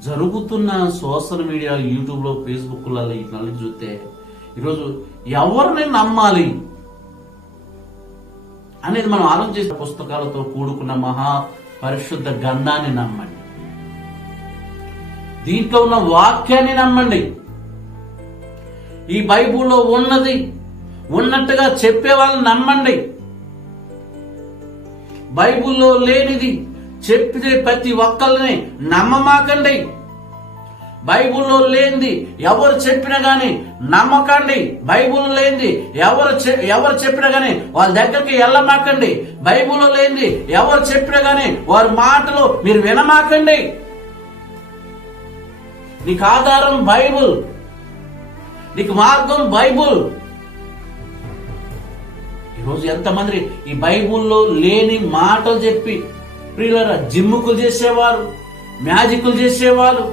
జరుగుతున్న social media యూట్యూబ్లో ఫేస్బుక్లలో ఇట్లా చూస్తే ఈరోజు ఎవరిని నమ్మాలి అనేది మనం ఆలోచించిన పుస్తకాలతో కూడుకున్న మహా పరిశుద్ధ గంధాన్ని నమ్మండి. దీంట్లో ఉన్న వాక్యాన్ని నమ్మండి. ఈ బైబుల్లో ఉన్నది ఉన్నట్టుగా చెప్పే వాళ్ళని నమ్మండి. బైబుల్లో లేనిది చెప్పితే ప్రతి ఒక్కరిని నమ్మమాకండి. బైబుల్లో లేనిది ఎవరు చెప్పినా గాని నమ్మకండి. బైబుల్ లేనిది ఎవరు చె- ఎవరు చెప్పినా గాని వాళ్ళ దగ్గరికి వెళ్ళమాకండి బైబుల్లో లేనిది ఎవరు చెప్పినా గాని వారి మాటలు మీరు వినమాకండి. నీకు ఆధారం బైబుల్. నీకు మార్గం బైబుల్. ఈరోజు ఎంతమంది ఈ బైబుల్లో లేని మాటలు చెప్పి ప్రియులరా జిమ్ముకులు చేసేవారు మ్యాజిక్లు చేసేవారు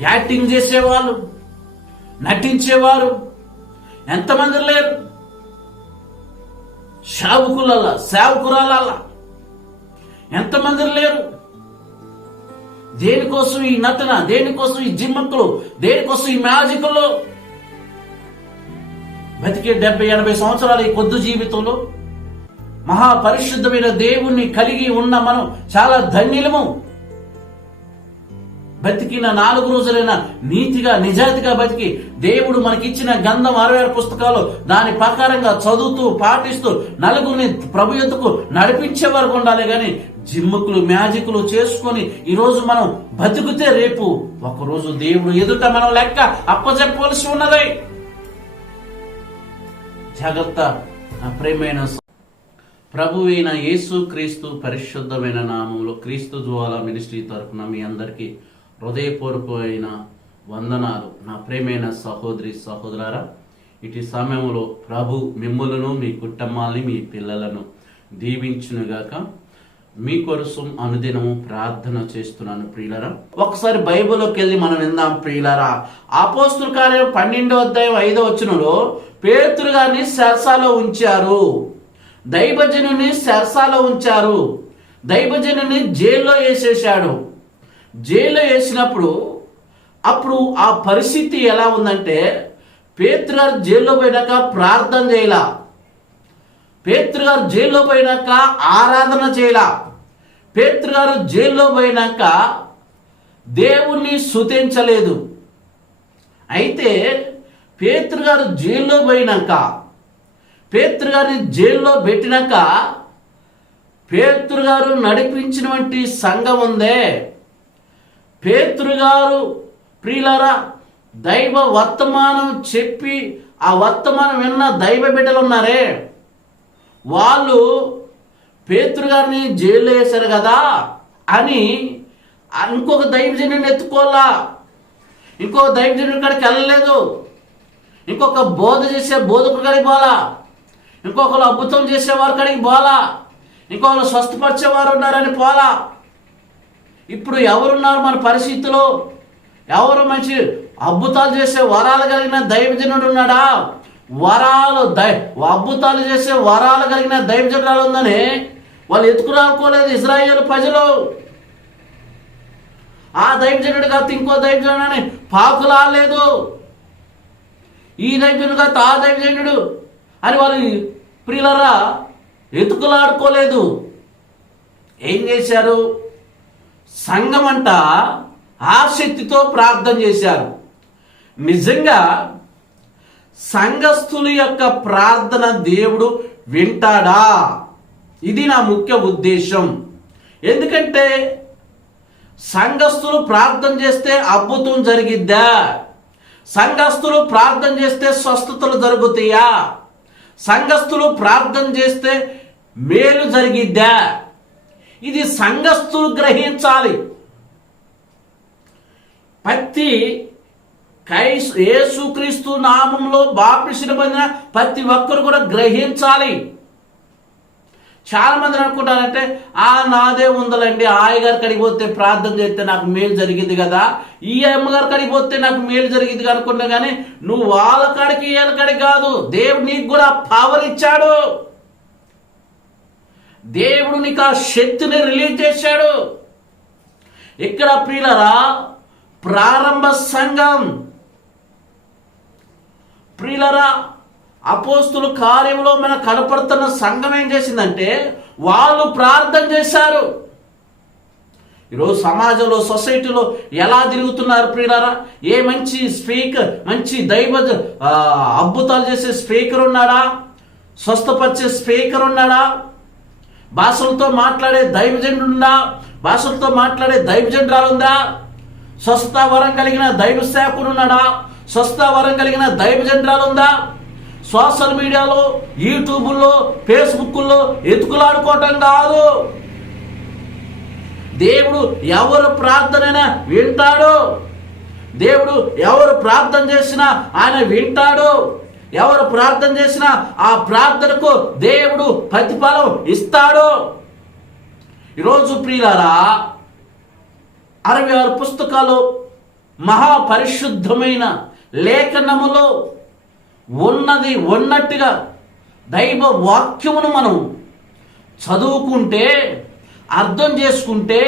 యాక్టింగ్ చేసేవాళ్ళు నటించేవారు ఎంతమంది లేరు? సేవకులల్లా సేవకురాలల్లా ఎంతమంది లేరు? దేనికోసం ఈ నటన దేనికోసం ఈ జిమ్మకులు దేనికోసం ఈ మ్యాజిక్లు బతికే డెబ్బై ఎనభై సంవత్సరాలు ఈ కొద్ది జీవితంలో మహాపరిశుద్ధమైన దేవుణ్ణి కలిగి ఉన్న మనం చాలా ధన్యులము. బతికిన నాలుగు రోజులైన నీతిగా నిజాయితీగా బతికి దేవుడు మనకిచ్చిన గంధం అరవై ఆరు పుస్తకాలు దాని ప్రకారంగా చదువుతూ పాటిస్తూ నలుగురిని ప్రభు ఎత్తుకు నడిపించే వరకు ఉండాలి కానీ జిమ్ముకులు మ్యాజిక్లు చేసుకొని ఈరోజు మనం బతికితే రేపు ఒకరోజు దేవుడు ఎదుట మనం లెక్క అప్పచెప్పవలసి ఉన్నది. జాగ్రత్త ప్రేమైన ప్రభువైన యేసు క్రీస్తు పరిశుద్ధమైన నామంలో క్రీస్తు జ్వాల మినిస్ట్రీ తరఫున మీ అందరికీ హృదయపూర్వకమైన వందనాలు. నా ప్రేమైన సహోదరి సహోదరారా ఇటు సమయంలో ప్రభు మిమ్ములను మీ కుటుంబాల్ని మీ పిల్లలను దీవించునుగాక. మీ కోసం అనుదినము ప్రార్థన చేస్తున్నాను ప్రియులరా. ఒకసారి బైబిల్లోకి వెళ్ళి మనం విందాం ప్రియులరా. అపోస్తుల కార్యం పన్నెండో అధ్యాయం ఐదో వచనంలో పేతురు గారిని సరసాలో ఉంచారు. దైవజనుని సెరసాలో ఉంచారు. దైవజనుని జైల్లో వేసేశాడు. జైల్లో వేసినప్పుడు అప్పుడు ఆ పరిస్థితి ఎలా ఉందంటే పేత్రగారు జైల్లో పోయినాక ప్రార్థన చేయలా. పేత్రగారు జైల్లో పోయినాక ఆరాధన చేయలా. పేత్రగారు జైల్లో పోయినాక దేవుణ్ణి సుతించలేదు అయితే పేత్రగారు జైల్లో పోయినాక పేతురు గారిని జైల్లో పెట్టినాక పేతురు గారు నడిపించినటువంటి సంఘం ఉందే. పేతురు గారు ప్రియులారా దైవ వర్తమానం చెప్పి ఆ వర్తమానం విన్న దైవ బిడ్డలు ఉన్నారే. వాళ్ళు పేతురు గారిని జైల్లో వేశారు కదా అని ఇంకొక దైవజనుని ఎత్తుకోవాలా? ఇంకొక దైవజనుడి కాడికి వెళ్ళలేదు. ఇంకొక బోధ చేసే బోధకుడు కాడికి పోలా ఇంకొకరు అద్భుతం చేసేవారు కడికి పోలా ఇంకొకరు స్వస్థపరిచేవారు ఉన్నారని పోలా ఇప్పుడు ఎవరున్నారు మన పరిస్థితిలో? ఎవరు మంచి అద్భుతాలు చేసే వరాలు కలిగిన దైవజనుడు ఉన్నాడా? వరాలు దై అద్భుతాలు చేసే వరాలు కలిగిన దైవజనురాలు ఉందని వాళ్ళు ఎత్తుకురాకోలేదు ఇజ్రాయేల్ ప్రజలు. ఆ దైవజనుడు కాదు ఇంకో దైవజనుడు అని పాకులాడలేదు ఈ దైవజనుడు కాదు ఆ దైవజనుడు అని వాళ్ళు ప్రియులరా ఎతుకులాడుకోలేదు ఏం చేశారు? సంఘమంట ఆసక్తితో ప్రార్థన చేశారు. నిజంగా సంఘస్థుల యొక్క ప్రార్థన దేవుడు వింటాడా? ఇది నా ముఖ్య ఉద్దేశం. ఎందుకంటే సంఘస్థులు ప్రార్థన చేస్తే అద్భుతం జరిగిద్దా? సంఘస్థులు ప్రార్థన చేస్తే స్వస్థతలు జరుగుతాయా? సంఘస్థులు ప్రార్థన చేస్తే మేలు జరిగిద్దా? ఇది సంఘస్థులు గ్రహించాలి. ప్రతి కైస్ యేసుక్రీస్తు నామంలో బాపిసిన పొందిన ప్రతి ఒక్కరు కూడా గ్రహించాలి. చాలా మంది అనుకుంటారంటే ఆ నాదే ఉందలండి ఆయగారి కడిగి పోతే ప్రార్థన చేస్తే నాకు మేలు జరిగింది కదా. ఈ అమ్మగారు కడిగి పోతే నాకు మేలు జరిగింది అనుకుంటా కానీ నువ్వు వాళ్ళ కాడికి వీళ్ళ కాడికి కాదు. దేవుడు నీకు కూడా పవర్ ఇచ్చాడు. దేవుడు నీకు ఆ శక్తిని రిలీజ్ చేశాడు. ఇక్కడ ప్రియులరా ప్రారంభ సంఘం. ప్రియులరా అపోస్తుల కార్యంలో మన కనపడుతున్న సంఘం ఏం చేసిందంటే వాళ్ళు ప్రార్థన చేశారు. ఈరోజు సమాజంలో సొసైటీలో ఎలా తిరుగుతున్నారు ప్రియులారా? ఏ మంచి స్పీకర్ మంచి దైవ అద్భుతాలు చేసే స్పీకర్ ఉన్నాడా? స్వస్థపరిచే స్పీకర్ ఉన్నాడా? భాషలతో మాట్లాడే దైవజనుడు ఉందా భాషలతో మాట్లాడే దైవజనురాలు ఉందా స్వస్థ వరం కలిగిన దైవ సేవకుడు ఉన్నాడా స్వస్థ వరం కలిగిన దైవజనురాలు ఉందా సోషల్ మీడియాలో యూట్యూబ్లో ఫేస్బుక్లో ఎతుకులాడుకోవటం కాదు. దేవుడు ఎవరు ప్రార్థనైనా వింటాడు. దేవుడు ఎవరు ప్రార్థన చేసినా ఆయన వింటాడు. ఎవరు ప్రార్థన చేసినా ఆ ప్రార్థనకు దేవుడు ప్రతిఫలం ఇస్తాడు. ఈరోజు ప్రియులారా అరవై ఆరు పుస్తకాలు మహాపరిశుద్ధమైన లేఖనములో ఉన్నది ఉన్నట్టుగా దైవ వాక్యమును మనం చదువుకుంటే అర్థం చేసుకుంటే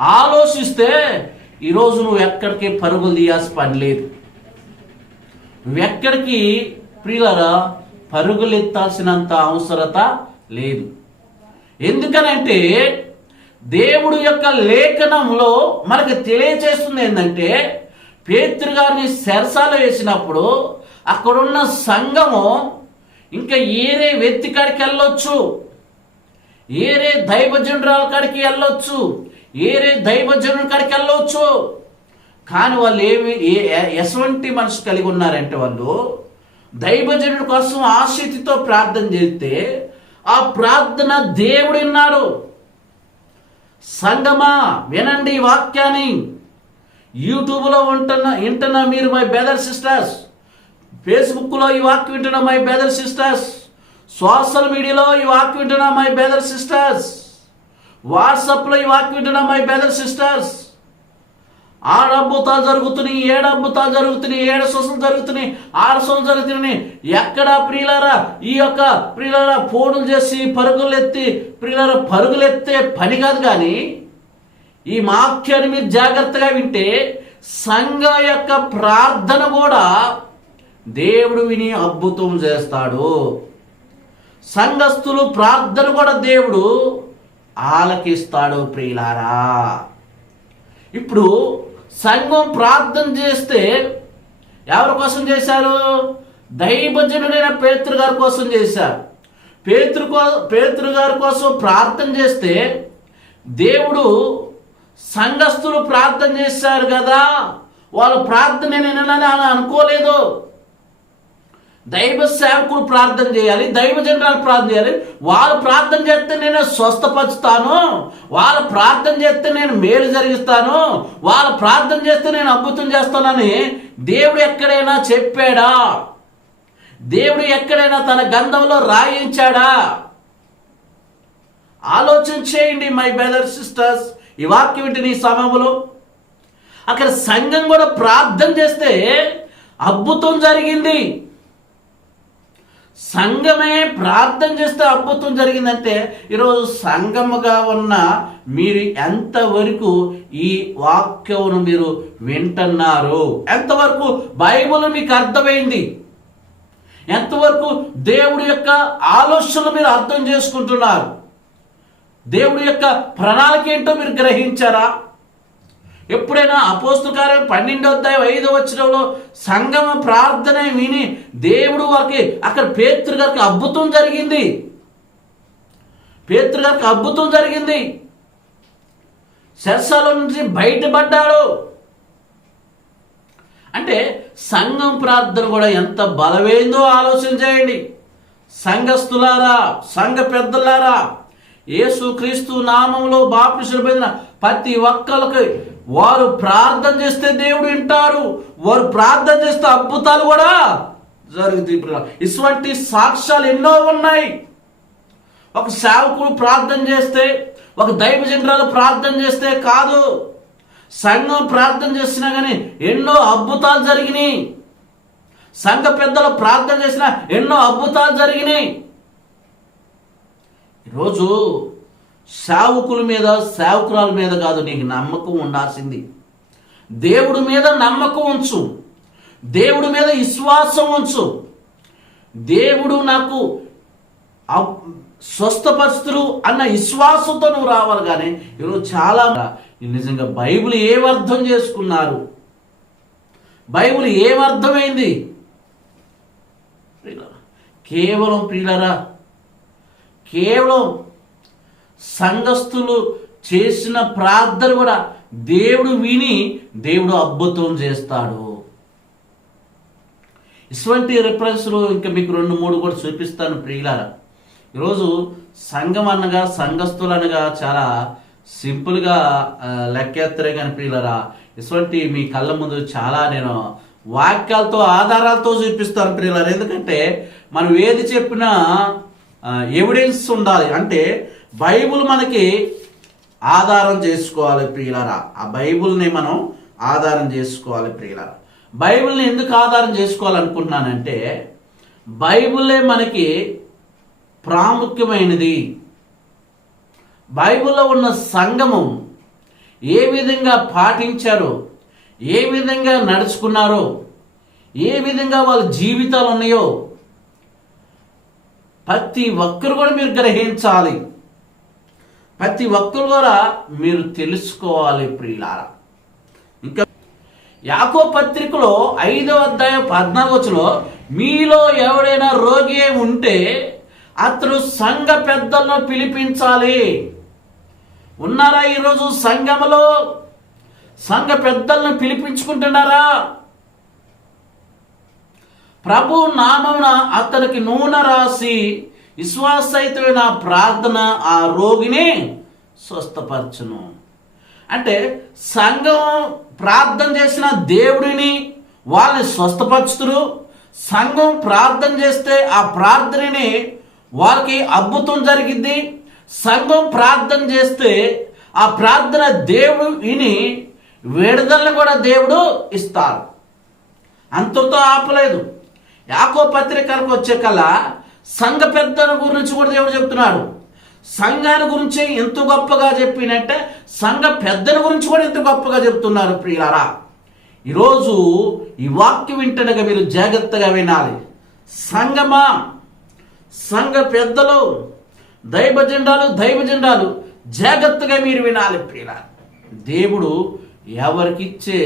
ఆలోచిస్తే ఈరోజు నువ్వు ఎక్కడికి పరుగులు తీయాల్సిన పని లేదు. నువ్వెక్కడికి ప్రియులరా పరుగులు ఎత్తాల్సినంత అవసరత లేదు. ఎందుకనంటే దేవుడు యొక్క లేఖనంలో మనకు తెలియచేస్తుంది ఏంటంటే పేతృ గారిని సెరసాల వేసినప్పుడు అక్కడున్న సంఘము ఇంకా ఏరే వ్యక్తి కాడికి వెళ్ళొచ్చు ఏరే దైవజనురాల కాడికి వెళ్ళొచ్చు ఏరే దైవజనుల కాడికి వెళ్ళొచ్చు. కానీ వాళ్ళు ఏమి ఏ- ఎటువంటి మనసు కలిగి ఉన్నారంటే వాళ్ళు దైవజనుడి కోసం ఆసక్తితో ప్రార్థన చేస్తే ఆ ప్రార్థన దేవుడు విన్నాడు సంగమా వినండి వాక్యాన్ని. యూట్యూబ్లో ఉంటున్న వింటున్న మీరు మై బ్రదర్ సిస్టర్స్ ఫేస్బుక్లో ఈ వాక్ వింటున్న మై బ్రదర్ సిస్టర్స్ సోషల్ మీడియాలో ఈ వాక్ వింటున్న మై బ్రదర్ సిస్టర్స్ వాట్సాప్లో ఈ వాక్ వింటున్న మై బ్రదర్ సిస్టర్స్ ఆరు జరుగుతున్నాయి ఏడబ్బుతా జరుగుతున్నాయి ఏడు సొసలు జరుగుతున్నాయి ఆరు సొసలు జరుగుతున్నాయి. ఎక్కడ ప్రియులారా ఈ యొక్క ప్రియులారా ఫోన్లు చేసి పరుగులు ఎత్తి ప్రియులారా పరుగులు ఎత్తే పని కాదు కానీ ఈ వాక్యాన్ని మీరు జాగ్రత్తగా వింటే సంఘ యొక్క ప్రార్థన కూడా దేవుడు విని అద్భుతం చేస్తాడు. సంఘస్థులు ప్రార్థన కూడా దేవుడు ఆలకిస్తాడు ప్రియులారా. ఇప్పుడు సంఘం ప్రార్థన చేస్తే ఎవరి కోసం చేశారు? దైవజనుడైన పేతృ గారి కోసం చేశారు. పేతృ కో పేతృ గారి కోసం ప్రార్థన చేస్తే దేవుడు సంఘస్థులు ప్రార్థన చేశారు కదా. వాళ్ళ ప్రార్థన నేను వినాలని అనుకోలేదు. దైవ సేవకుడు ప్రార్థన చేయాలి దైవ జనరాలు ప్రార్థన చేయాలి. వాళ్ళు ప్రార్థన చేస్తే నేను స్వస్థపరుస్తాను వాళ్ళు ప్రార్థన చేస్తే నేను మేలు జరిగిస్తాను వాళ్ళు ప్రార్థన చేస్తే నేను అద్భుతం చేస్తానని దేవుడు ఎక్కడైనా చెప్పాడా? దేవుడు ఎక్కడైనా తన గంధంలో రాయించాడా? ఆలోచన చేయండి మై బ్రదర్ సిస్టర్స్ ఈ వాక్యం వింటున్న ఈ సమయంలో. అక్కడ సంఘం కూడా ప్రార్థన చేస్తే అద్భుతం జరిగింది. సంఘమే ప్రార్థన చేస్తే అద్భుతం జరిగిందంటే ఈరోజు సంఘముగా ఉన్న మీరు ఎంతవరకు ఈ వాక్యమును మీరు వింటున్నారు? ఎంతవరకు బైబిల్ మీకు అర్థమైంది? ఎంతవరకు దేవుడి యొక్క ఆలోచనలు మీరు అర్థం చేసుకుంటున్నారు? దేవుడి యొక్క ప్రణాళిక ఏంటో మీరు గ్రహించారా? ఎప్పుడైనా అపోస్తు కార్యం పన్నెండో అధ్యాయం ఐదో వచ్చినంలో సంగమ ప్రార్థన విని దేవుడు వారికి అక్కడ పేతృ గారికి అద్భుతం జరిగింది. పేతృ గారికి అద్భుతం జరిగింది. శర్సలో నుంచి బయటపడ్డాడు. అంటే సంఘం ప్రార్థన కూడా ఎంత బలమైందో ఆలోచన చేయండి. సంఘస్థులారా సంఘ పెద్దలారా యేసుక్రీస్తు నామంలో బాప్టిజం పొందిన ప్రతి ఒక్కరికి వారు ప్రార్థన చేస్తే దేవుడు వింటారు. వారు ప్రార్థన చేస్తే అద్భుతాలు కూడా జరుగుతాయి ఇటువంటి సాక్ష్యాలు ఎన్నో ఉన్నాయి. ఒక సేవకుడు ప్రార్థన చేస్తే ఒక దైవజనరాలు ప్రార్థన చేస్తే కాదు. సంఘం ప్రార్థన చేసినా కానీ ఎన్నో అద్భుతాలు జరిగినాయి. సంఘ పెద్దలు ప్రార్థన చేసినా ఎన్నో అద్భుతాలు జరిగినాయి. ఈరోజు సేవకుల మీద సేవకురాల మీద కాదు నీకు నమ్మకం ఉండాల్సింది. దేవుడి మీద నమ్మకం ఉంచు. దేవుడి మీద విశ్వాసం ఉంచు. దేవుడు నాకు అప్- అన్న విశ్వాసంతో నువ్వు రావాలి కానీ ఈరోజు చాలా నిజంగా బైబిల్ ఏం అర్థం చేసుకున్నారు? బైబిల్ ఏం అర్థమైంది? కేవలం ప్రియులరా కేవలం సంఘస్థులు చేసిన ప్రార్థన కూడా దేవుడు విని దేవుడు అద్భుతం చేస్తాడు. ఇటువంటి రిఫరెన్స్లు ఇంకా మీకు రెండు మూడు కూడా చూపిస్తాను ప్రియులారా. ఈరోజు సంఘం అనగా సంఘస్థులు అనగా చాలా సింపుల్గా ఆ, లెక్కేత్తరే కానీ ప్రియులరా ఇటువంటి మీ కళ్ళ ముందు చాలా నేను వాక్యాలతో ఆధారాలతో చూపిస్తాను ప్రియులరా. ఎందుకంటే మనం ఏది చెప్పినా ఎవిడెన్స్ ఉండాలి. అంటే బైబుల్ మనకి ఆధారం చేసుకోవాలి ప్రియులరా. ఆ బైబుల్ని మనం ఆధారం చేసుకోవాలి ప్రియులరా. బైబిల్ని ఎందుకు ఆధారం చేసుకోవాలనుకుంటున్నానంటే బైబిలే మనకి ప్రాముఖ్యమైనది. బైబిల్లో ఉన్న సంగమం ఏ విధంగా పాటించారో ఏ విధంగా నడుచుకున్నారో ఏ విధంగా వాళ్ళ జీవితాలు ఉన్నాయో ప్రతి ఒక్కరు కూడా మీరు గ్రహించాలి. ప్రతి ఒక్కరు కూడా మీరు తెలుసుకోవాలి ప్రియులారా. ఇంకా యాకో పత్రికలో ఐదో అధ్యాయం పద్నాలుగులో మీలో ఎవడైనా రోగి ఉంటే అతడు సంఘ పెద్దలను పిలిపించాలి. ఉన్నారా ఈరోజు సంఘములో? సంఘ పెద్దలను పిలిపించుకుంటున్నారా? ప్రభు నామమున అతనికి నూనె రాసి విశ్వాసయుతమైన ప్రార్థన ఆ రోగిని స్వస్థపరచును. అంటే సంఘం ప్రార్థన చేసిన దేవుడిని వాళ్ళని స్వస్థపరుచుతురు. సంఘం ప్రార్థన చేస్తే ఆ ప్రార్థనని వారికి అద్భుతం జరిగింది సంఘం ప్రార్థన చేస్తే ఆ ప్రార్థన దేవుడు విని విడుదలను కూడా దేవుడు ఇస్తారు. అంతతో ఆపలేదు. యాకో పత్రికలకు వచ్చే కళ సంఘ పెద్దల గురించి కూడా దేవుడు చెప్తున్నాడు. సంఘాన్ని గురించి ఎంత గొప్పగా చెప్పినట్టే సంఘ పెద్దల గురించి కూడా ఎంత గొప్పగా చెప్తున్నారు ప్రియులారా. ఈరోజు ఈ వాక్యం వింటనగా మీరు జాగ్రత్తగా వినాలి. సంఘమా? సంఘ పెద్దలు దైవ జెండాలు దైవ జెండాలు జాగ్రత్తగా మీరు వినాలి ప్రియులారా. దేవుడు ఎవరికిచ్చే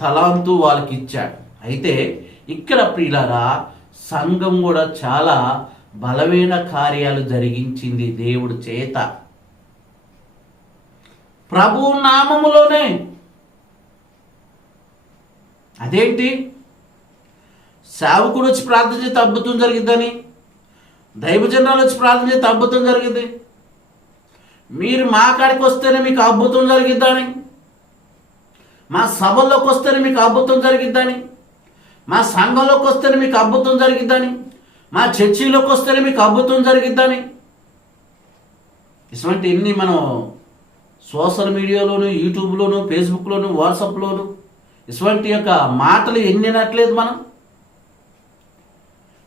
తలాంతు వాళ్ళకి ఇచ్చాడు అయితే ఇక్కడ ప్రియులారా సంఘం కూడా చాలా బలమైన కార్యాలు జరిగించింది దేవుడు చేత. ప్రభు నామములోనే. అదేంటి? సేవకుడు వచ్చి ప్రార్థన చేస్తే అద్భుతం జరిగిద్దని దైవజనాలు వచ్చి ప్రార్థన చేస్తే అద్భుతం జరిగింది మీరు మా కాడికి వస్తేనే మీకు అద్భుతం జరిగిద్దని మా సభల్లోకి వస్తేనే మీకు అద్భుతం జరిగిద్దని. మా సంఘంలోకి వస్తేనే మీకు అద్భుతం జరిగిద్దని మా చర్చిలోకి వస్తేనే మీకు అద్భుతం జరిగిద్దని. ఇటువంటి ఎన్ని మనం సోషల్ మీడియాలోను యూట్యూబ్లోను ఫేస్బుక్లోను వాట్సాప్లోను ఇటువంటి యొక్క మాటలు ఎన్ని మనం?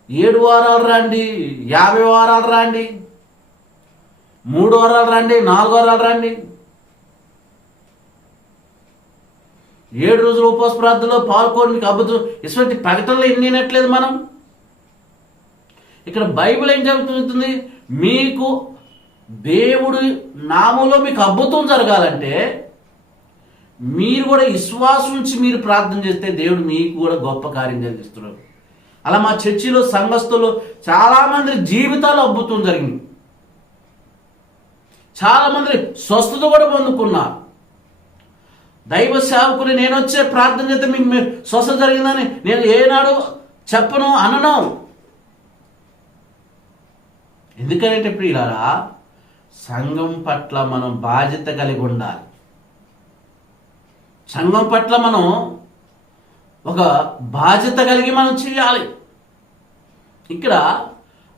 ఏడు వారాలు రండి యాభై వారాలు రండి మూడు వారాలు రండి నాలుగు వారాలు రండి. ఏడు రోజుల ఉపవాస ప్రార్థనలో పాల్గొని మీకు ఇటువంటి ప్రకటనలు ఎన్ని వినట్లేదు మనం? ఇక్కడ బైబిల్ ఏం చెబుతుంది? మీకు దేవుడు నామంలో మీకు అద్భుతం జరగాలంటే మీరు కూడా విశ్వాసం నుంచి మీరు ప్రార్థన చేస్తే దేవుడు మీకు కూడా గొప్ప కార్యం జరిగిస్తున్నాడు. అలా మా చర్చిలో సంఘస్థులు చాలామంది జీవితాలు అద్భుతం జరిగింది చాలామంది స్వస్థత కూడా పొందుకున్నారు. దైవ సేవకుని నేను వచ్చే ప్రార్థన చేస్తే మీకు స్వస్థ జరిగిందని నేను ఏనాడు చెప్పను అనను. ఎందుకంటే ప్రియులారా సంఘం పట్ల మనం బాధ్యత కలిగి ఉండాలి. సంఘం పట్ల మనం ఒక బాధ్యత కలిగి మనం చేయాలి. ఇక్కడ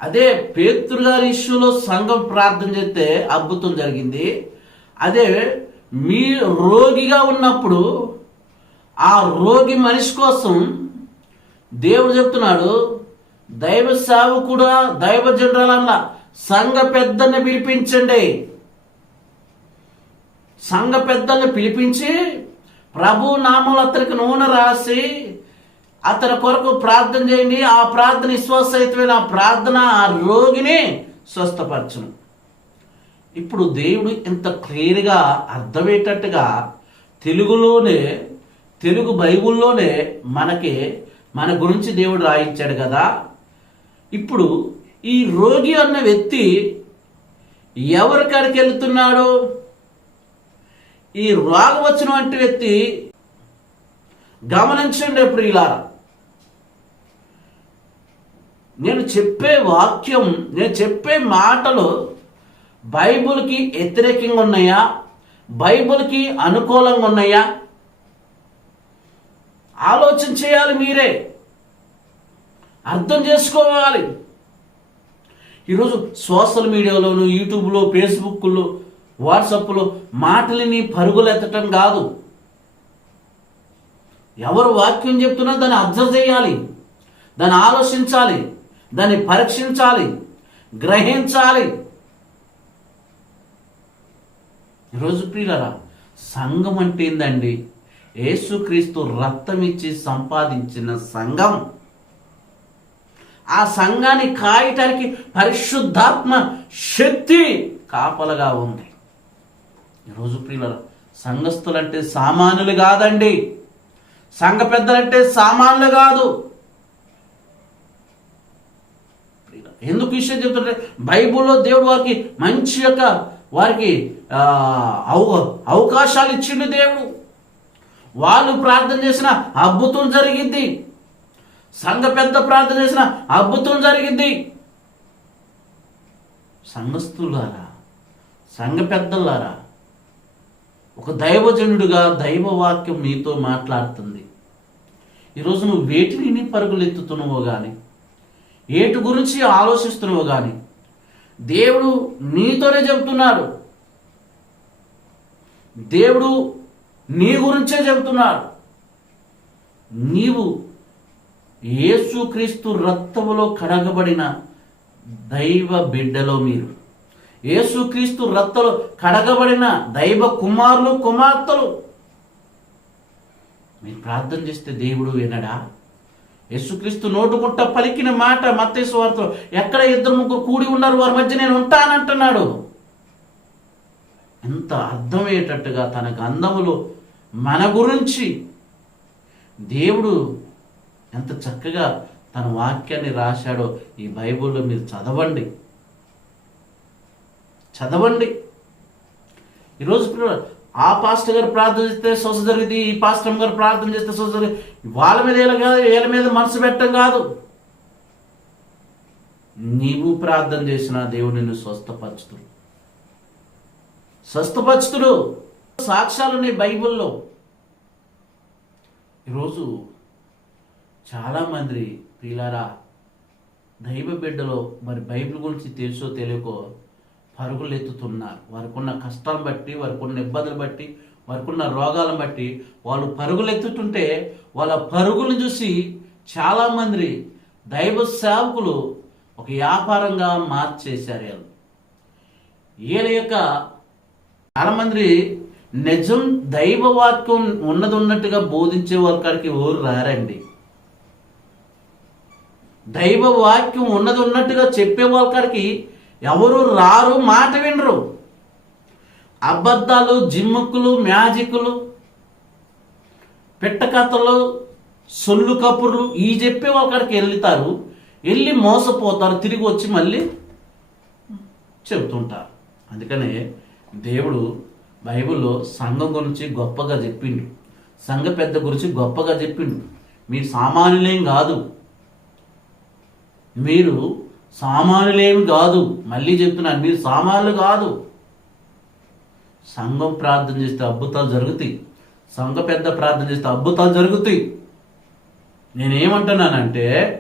అదే పేతురు గారి ఇష్యూలో సంఘం ప్రార్థన చేస్తే అద్భుతం జరిగింది. అదే మీ రోగిగా ఉన్నప్పుడు ఆ రోగి మనిషి కోసం దేవుడు చెప్తున్నాడు దైవ సేవకుడా దైవ జనరాలన్న సంఘ పెద్దని పిలిపించండి. సంఘ పెద్దల్ని పిలిపించి ప్రభు నామలు అతనికి నూనె రాసి అతని కొరకు ప్రార్థన చేయండి. ఆ ప్రార్థన విశ్వాసయుతమైన ఆ ప్రార్థన ఆ రోగిని స్వస్థపరచును. ఇప్పుడు దేవుడు ఇంత క్లియర్గా అర్థమయ్యేటట్టుగా తెలుగులోనే తెలుగు బైబుల్లోనే మనకి మన గురించి దేవుడు రాయించాడు కదా. ఇప్పుడు ఈ రోగి అన్న వ్యక్తి ఎవరి కాడికి వెళ్తున్నాడు? ఈ రోగం వచ్చినటువంటి వ్యక్తి గమనించండి ఎప్పుడు ఇలా నేను చెప్పే వాక్యం నేను చెప్పే మాటలు బైబిల్కి వ్యతిరేకంగా ఉన్నాయా బైబిల్కి అనుకూలంగా ఉన్నాయా ఆలోచన చేయాలి మీరే. అర్థం చేసుకోవాలి. ఈరోజు సోషల్ మీడియాలోను యూట్యూబ్లో ఫేస్బుక్లో వాట్సాప్లో మాటలని పరుగులెత్తటం కాదు. ఎవరు వాక్యం చెప్తున్నా దాన్ని అబ్జర్వ్ చేయాలి. దాన్ని ఆలోచించాలి. దాన్ని పరీక్షించాలి. గ్రహించాలి. ఈరోజు ప్రియులరా సంఘం అంటే ఏందండి? యేసుక్రీస్తు రక్తం ఇచ్చి సంపాదించిన సంఘం. ఆ సంఘాన్ని కాయటానికి పరిశుద్ధాత్మ శక్తి కాపలగా ఉంది. ఈరోజు ప్రియుల సంఘస్థులంటే సామాన్యులు కాదండి. సంఘ పెద్దలంటే సామాన్యులు కాదు. ఎందుకు ఈ విషయం చెప్తుంటే బైబిల్లో దేవుడు వారికి మంచి యొక్క వారికి అవ- అవకాశాలు ఇచ్చిండు దేవుడు. వాళ్ళు ప్రార్థన చేసిన అద్భుతం జరిగింది సంఘ పెద్ద ప్రార్థన చేసిన అద్భుతం జరిగింది సంఘస్థులారా సంఘ పెద్దలారా ఒక దైవజనుడిగా దైవవాక్యం మీతో మాట్లాడుతుంది. ఈరోజు నువ్వు వేటిని పరుగులెత్తుతున్నావో కానీ ఏటు గురించి ఆలోచిస్తున్నావో కానీ దేవుడు నీతోనే చెబుతున్నాడు దేవుడు నీ గురించే చెబుతున్నాడు నీవు యేసుక్రీస్తు రక్తములో కడగబడిన దైవ బిడ్డలో మీరు. యేసుక్రీస్తు రక్తలో కడగబడిన దైవ కుమారులు కుమార్తెలు. మీరు ప్రార్థన చేస్తే దేవుడు వినడా? యేసుక్రీస్తు నోటుకుంట పలికిన మాట మత్తేసు ఎక్కడ ఇద్దరు ముగ్గురు కూడి ఉన్నారు? వారి మధ్య నేను ఉంటానంటున్నాడు. ఎంత అర్థమయ్యేటట్టుగా తన గంధములో మన గురించి దేవుడు ఎంత చక్కగా తన వాక్యాన్ని రాశాడో ఈ బైబిల్లో మీరు చదవండి. చదవండి. ఈరోజు పిల్లలు, ఆ పాస్టర్ గారు ప్రార్థన చేస్తే స్వస్థ జరిగింది ఈ పాస్టర్ గారు ప్రార్థన చేస్తే స్వస్థ జరిగింది. వాళ్ళ మీద వీళ్ళ కాదు వీళ్ళ మీద మనసు పెట్టడం కాదు. నీవు ప్రార్థన చేసిన దేవుడు నిన్ను స్వస్థపరచుతుడు స్వస్థపరచుతుడు సాక్ష్యాలు ఉన్నాయి బైబిల్లో. ఈరోజు చాలామంది ప్రియులారా దైవ బిడ్డలో మరి బైబిల్ గురించి తెలుసో తెలియకో పరుగులు ఎత్తుతున్నారు. వారికి ఉన్న బట్టి వారికి ఉన్న ఇబ్బందులు బట్టి వారికున్న రోగాలను బట్టి వాళ్ళు పరుగులు ఎత్తుతుంటే వాళ్ళ పరుగులు చూసి చాలామంది దైవ సేవకులు ఒక వ్యాపారంగా మార్చేశారు వీళ్ళు. ఈయన యొక్క చాలామంది నిజం దైవ వాక్యం ఉన్నది ఉన్నట్టుగా బోధించే వాళ్ళ కాడికి ఎవరు రారండి? దైవ వాక్యం ఉన్నది ఉన్నట్టుగా చెప్పే వాళ్ళ కాడికి ఎవరు రారు మాట వినరు. అబద్ధాలు జిమ్ముక్కులు మ్యాజిక్లు పిట్టకథలు సొల్లు కపుర్లు ఈ చెప్పే అక్కడికి వెళ్తారు వెళ్ళి మోసపోతారు తిరిగి వచ్చి మళ్ళీ చెబుతుంటారు. అందుకనే దేవుడు బైబిల్లో సంఘం గురించి గొప్పగా చెప్పిండు. సంఘ పెద్ద గురించి గొప్పగా చెప్పిండు. మీరు సామాన్యులేం కాదు. మీరు సామానులేమి కాదు. మళ్ళీ చెప్తున్నాను మీరు సామాన్యులు కాదు. సంఘం ప్రార్థన చేస్తే అద్భుతాలు జరుగుతాయి. సంఘ పెద్ద ప్రార్థన చేస్తే అద్భుతాలు జరుగుతాయి. నేనేమంటున్నానంటే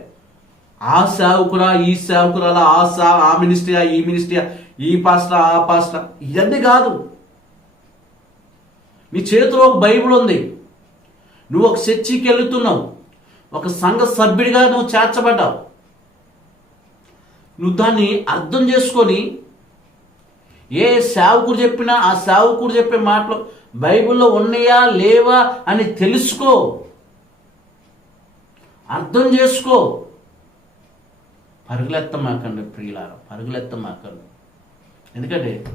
ఆ సేవకురా ఈ సేవకురాలా ఆ సా ఆ మినిస్ట్రీయా ఈ మినిస్ట్రీయా ఈ పాస్టర్ ఆ పాస్టర్ ఇవన్నీ కాదు. నీ చేతిలో ఒక బైబిల్ ఉంది. నువ్వు ఒక చర్చికి వెళుతున్నావు. ఒక సంఘ సభ్యుడిగా నువ్వు చేర్చబడ్డావు. నువ్వు దాన్ని అర్థం చేసుకొని ఏ సేవకుడు చెప్పినా ఆ సేవకుడు చెప్పే మాటలు బైబిల్లో ఉన్నాయా లేవా అని తెలుసుకో. అర్థం చేసుకో. పరుగులెత్తమాకండి ప్రియులారా పరుగులెత్తమాకండి. ఎందుకంటే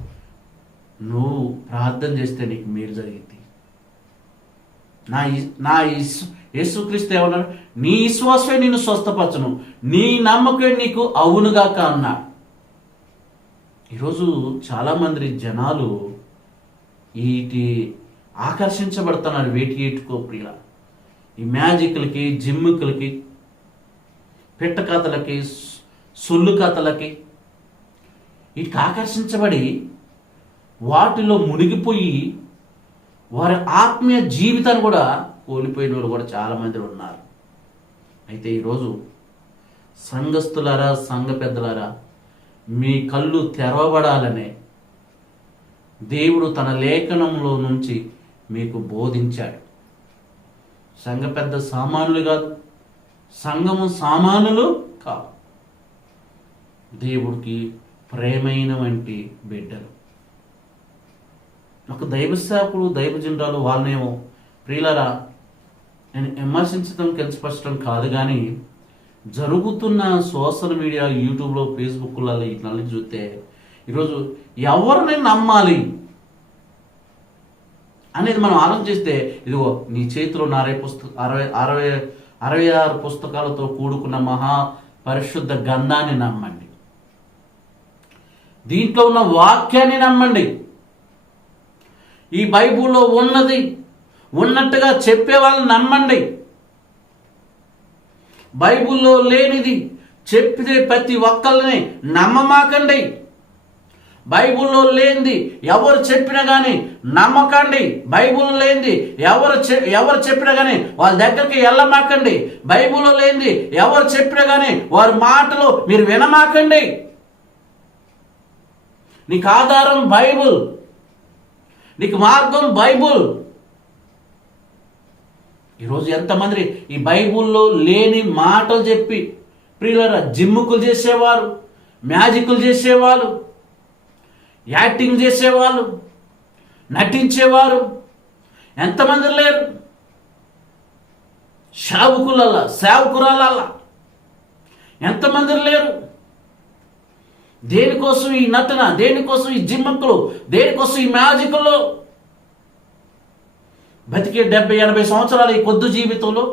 నువ్వు ప్రార్థన చేస్తే నీకు మేలు జరిగింది నా ఇ- నా ఇస్- యేసుక్రీస్తు ఏమన్నాడు? నీ విశ్వాసమే నిన్ను స్వస్థపరచను. నీ నమ్మకం నీకు అవునుగాక అన్నాడు. ఈరోజు చాలామంది జనాలు వీటి ఆకర్షించబడుతున్నారు వేటి ఏటుకో ప్రియుల. ఈ మ్యాజిక్లకి జిమ్ముకులకి పిట్ట కథలకి సొల్లు కథలకి వీటికి ఆకర్షించబడి వాటిలో మునిగిపోయి వారి ఆత్మీయ జీవితాన్ని కూడా కోల్పోయిన వాళ్ళు కూడా చాలామంది ఉన్నారు. అయితే ఈరోజు సంఘస్థులారా సంఘ పెద్దలారా మీ కళ్ళు తెరవబడాలనే దేవుడు తన లేఖనంలో నుంచి మీకు బోధించాడు. సంఘ పెద్ద సామానులు కాదు సంఘము సామానులు కాదు. దేవుడికి ప్రేమైన వంటి బిడ్డలు. ఒక దైవ సేవకుడు దైవజనురాలు వాళ్ళనేమో ప్రియులరా నేను విమర్శించడం కలిసిపరచడం కాదు కానీ జరుగుతున్న సోషల్ మీడియా యూట్యూబ్లో ఫేస్బుక్లలో ఇట్లా చూస్తే ఈరోజు ఎవరిని నమ్మాలి అనేది మనం ఆలోచిస్తే ఇదిగో నీ చేతిలో ఉన్న అరవై పుస్తక అరవై అరవై అరవై ఆరు పుస్తకాలతో కూడుకున్న మహా పరిశుద్ధ గంధాన్ని నమ్మండి. దీంట్లో ఉన్న వాక్యాన్ని నమ్మండి. ఈ బైబుల్లో ఉన్నది ఉన్నట్టుగా చెప్పే వాళ్ళని నమ్మండి. బైబుల్లో లేనిది చెప్పితే ప్రతి ఒక్కరిని నమ్మమాకండి. బైబుల్లో లేనిది ఎవరు చెప్పినా కానీ నమ్మకండి. బైబుల్ లేనిది ఎవరు చె- ఎవరు చెప్పినా కానీ వాళ్ళ దగ్గరికి వెళ్ళమాకండి. బైబుల్లో లేనిది ఎవరు చెప్పినా కానీ వారి మాటలు మీరు వినమాకండి. నీకు ఆధారం బైబుల్. నీకు మార్గం బైబుల్. ఈరోజు ఎంతమంది ఈ బైబుల్లో లేని మాటలు చెప్పి ప్రియులరా జిమ్ముకులు చేసేవారు మ్యాజిక్లు చేసేవాళ్ళు యాక్టింగ్ చేసేవాళ్ళు నటించేవారు ఎంతమంది లేరు? సేవకులల్లా సేవకురాలల్లా ఎంతమంది లేరు? దేనికోసం ఈ నటన దేనికోసం ఈ జిమ్మకులు దేనికోసం ఈ మ్యాజిక్లో బతికే డెబ్బై ఎనభై సంవత్సరాల ఈ కొద్దు జీవితంలో.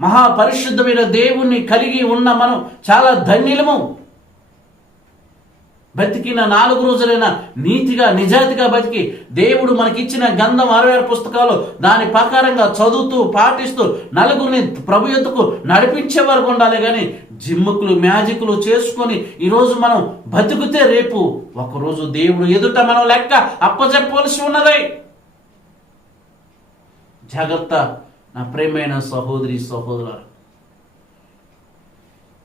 మహాపరిశుద్ధమైన దేవుణ్ణి కలిగి ఉన్న మనం చాలా ధన్యులము. బతికిన నాలుగు రోజులైన నీతిగా నిజాయితీగా బతికి దేవుడు మనకిచ్చిన గంధం అరవై ఆరు పుస్తకాలు దాని ప్రకారంగా చదువుతూ పాటిస్తూ నలుగురిని ప్రభు ఎత్తుకు నడిపించే వరకు ఉండాలి కానీ జిమ్ముకులు మ్యాజిక్లు చేసుకొని ఈరోజు మనం బతికితే రేపు ఒకరోజు దేవుడు ఎదుట మనం లెక్క అప్పచెప్పవలసి ఉన్నది. జాగ్రత్త నా ప్రేమైన సహోదరి సహోదరు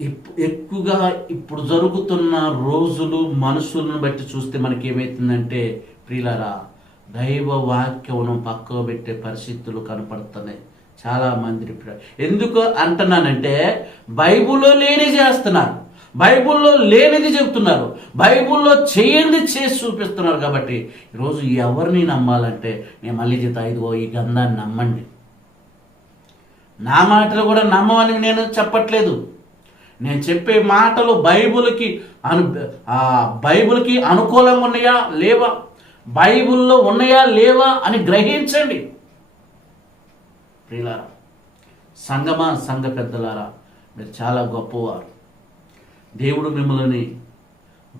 ఇప్- ఎక్కువగా ఇప్పుడు జరుగుతున్న రోజులు మనుషులను బట్టి చూస్తే మనకి ఏమవుతుందంటే ప్రియులరా దైవ వాక్యమును పక్కకు పెట్టే పరిస్థితులు కనపడుతున్నాయి. చాలా మంది ఎందుకు అంటున్నానంటే బైబిల్లో లేని చేస్తున్నారు. బైబిల్లో లేనిది చెప్తున్నారు. బైబిల్లో చేయండి చేసి చూపిస్తున్నారు కాబట్టి ఈరోజు ఎవరిని నమ్మాలంటే నేను మళ్ళీ చెప్తా ఇదిగో ఈ గంధాన్ని నమ్మండి. నా మాటలు కూడా నమ్మమని నేను చెప్పట్లేదు. నేను చెప్పే మాటలు బైబిల్కి అను ఆ బైబిల్కి అనుకూలంగా ఉన్నాయా లేవా? బైబుల్లో ఉన్నాయా లేవా అని గ్రహించండి. ప్రియులారా సంగమా సంఘ పెద్దలారా మీరు చాలా గొప్పవారు. దేవుడు మిమ్మల్ని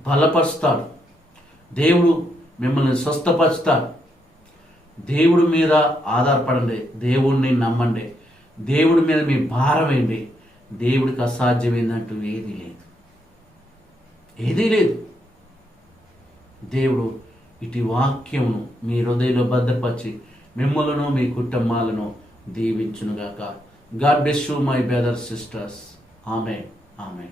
బలపరుస్తాడు. దేవుడు మిమ్మల్ని స్వస్థపరుస్తాడు. దేవుడి మీద ఆధారపడండి. దేవుడిని నమ్మండి. దేవుడి మీద మీ భారం ఏంటి? దేవుడికి అసాధ్యమైందంటూ ఏదీ లేదు. ఏదీ లేదు. దేవుడు ఇటు వాక్యమును మీ హృదయంలో భద్రపరిచి మిమ్మలను మీ కుటుంబాలను దీవించునుగాక. God bless you my brother sisters. ఆమె ఆమె